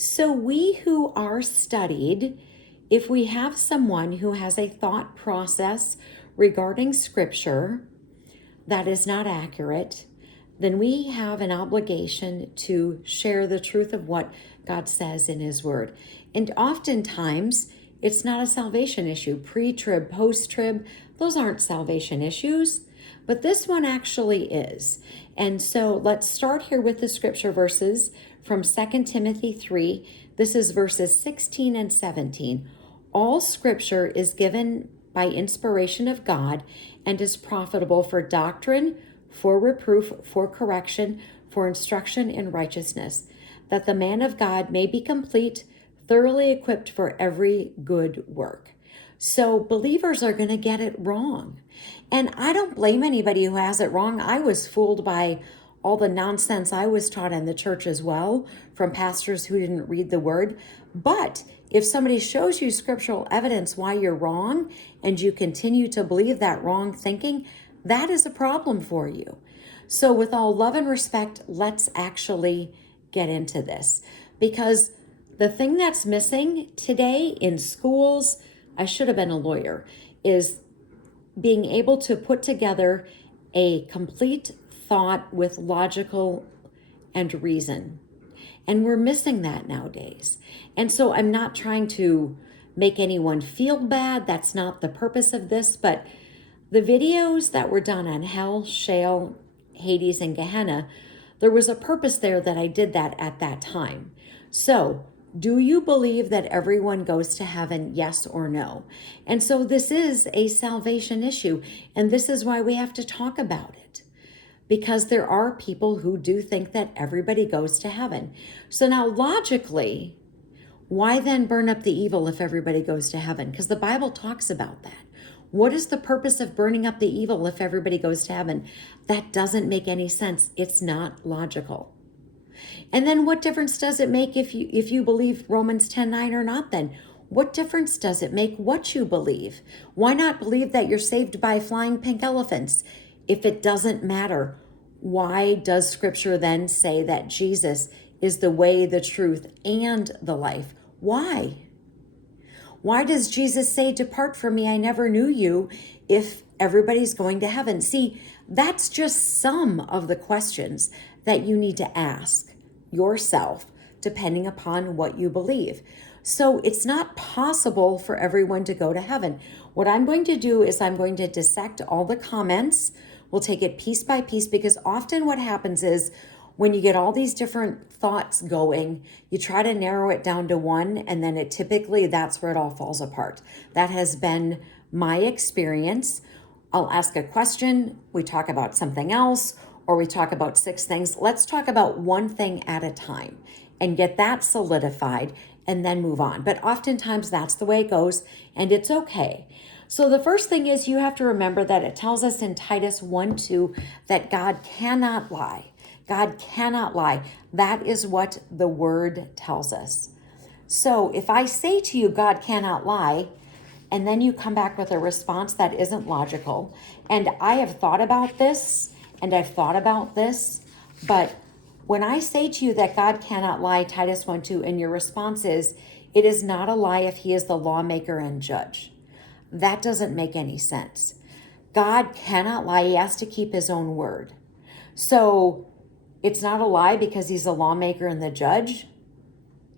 So we who are studied, if we have someone who has a thought process regarding scripture that is not accurate, then we have an obligation to share the truth of what God says in his word. And oftentimes it's not a salvation issue. Pre-trib, post-trib, those aren't salvation issues, but this one actually is. And so let's start here with the scripture verses from 2 Timothy 3. This is verses 16 and 17. All scripture is given by inspiration of God and is profitable for doctrine, for reproof, for correction, for instruction in righteousness, that the man of God may be complete, thoroughly equipped for every good work. So believers are going to get it wrong. And I don't blame anybody who has it wrong. I was fooled by all the nonsense I was taught in the church as well from pastors who didn't read the word. But if somebody shows you scriptural evidence why you're wrong and you continue to believe that wrong thinking, that is a problem for you. So with all love and respect, let's actually get into this, because the thing that's missing today in schools, I should have been a lawyer, is being able to put together a complete thought with logical and reason. And we're missing that nowadays. And so I'm not trying to make anyone feel bad. That's not the purpose of this. But the videos that were done on hell, Sheol, Hades, and Gehenna, there was a purpose there that I did that at that time. So do you believe that everyone goes to heaven? Yes or no? And so this is a salvation issue. And this is why we have to talk about it, because there are people who do think that everybody goes to heaven. So now logically, why then burn up the evil if everybody goes to heaven? Because the Bible talks about that. What is the purpose of burning up the evil if everybody goes to heaven? That doesn't make any sense. It's not logical. And then what difference does it make if you believe Romans 10:9 or not then? What difference does it make what you believe? Why not believe that you're saved by flying pink elephants? If it doesn't matter, why does scripture then say that Jesus is the way, the truth, and the life? Why? Why does Jesus say, "Depart from me, I never knew you," if everybody's going to heaven? See, that's just some of the questions that you need to ask yourself, depending upon what you believe. So it's not possible for everyone to go to heaven. What I'm going to do is I'm going to dissect all the comments. We'll take it piece by piece, because often what happens is when you get all these different thoughts going, you try to narrow it down to one, and then that's where it all falls apart. That has been my experience. I'll ask a question, we talk about something else, or we talk about 6 things. Let's talk about one thing at a time and get that solidified and then move on. But oftentimes that's the way it goes, and it's okay. So the first thing is you have to remember that it tells us in Titus 1:2 that God cannot lie. God cannot lie. That is what the word tells us. So if I say to you, God cannot lie, and then you come back with a response that isn't logical, and I have thought about this, and I've thought about this, but when I say to you that God cannot lie, Titus 1:2, and your response is, it is not a lie if he is the lawmaker and judge. That doesn't make any sense. God cannot lie. He has to keep his own word. So it's not a lie because he's the lawmaker and the judge.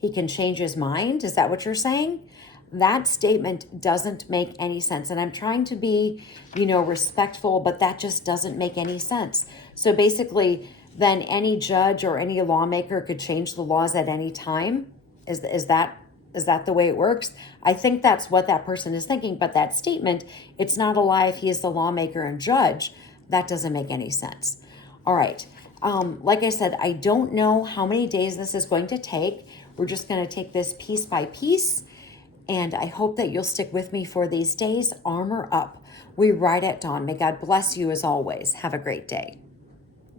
He can change his mind. Is that what you're saying? That statement doesn't make any sense. And I'm trying to be, respectful, but that just doesn't make any sense. So basically, then any judge or any lawmaker could change the laws at any time. Is that the way it works? I think that's what that person is thinking. But that statement, it's not a lie if he is the lawmaker and judge, that doesn't make any sense. All right. Like I said, I don't know how many days this is going to take. We're just going to take this piece by piece. And I hope that you'll stick with me for these days. Armor up. We ride at dawn. May God bless you as always. Have a great day.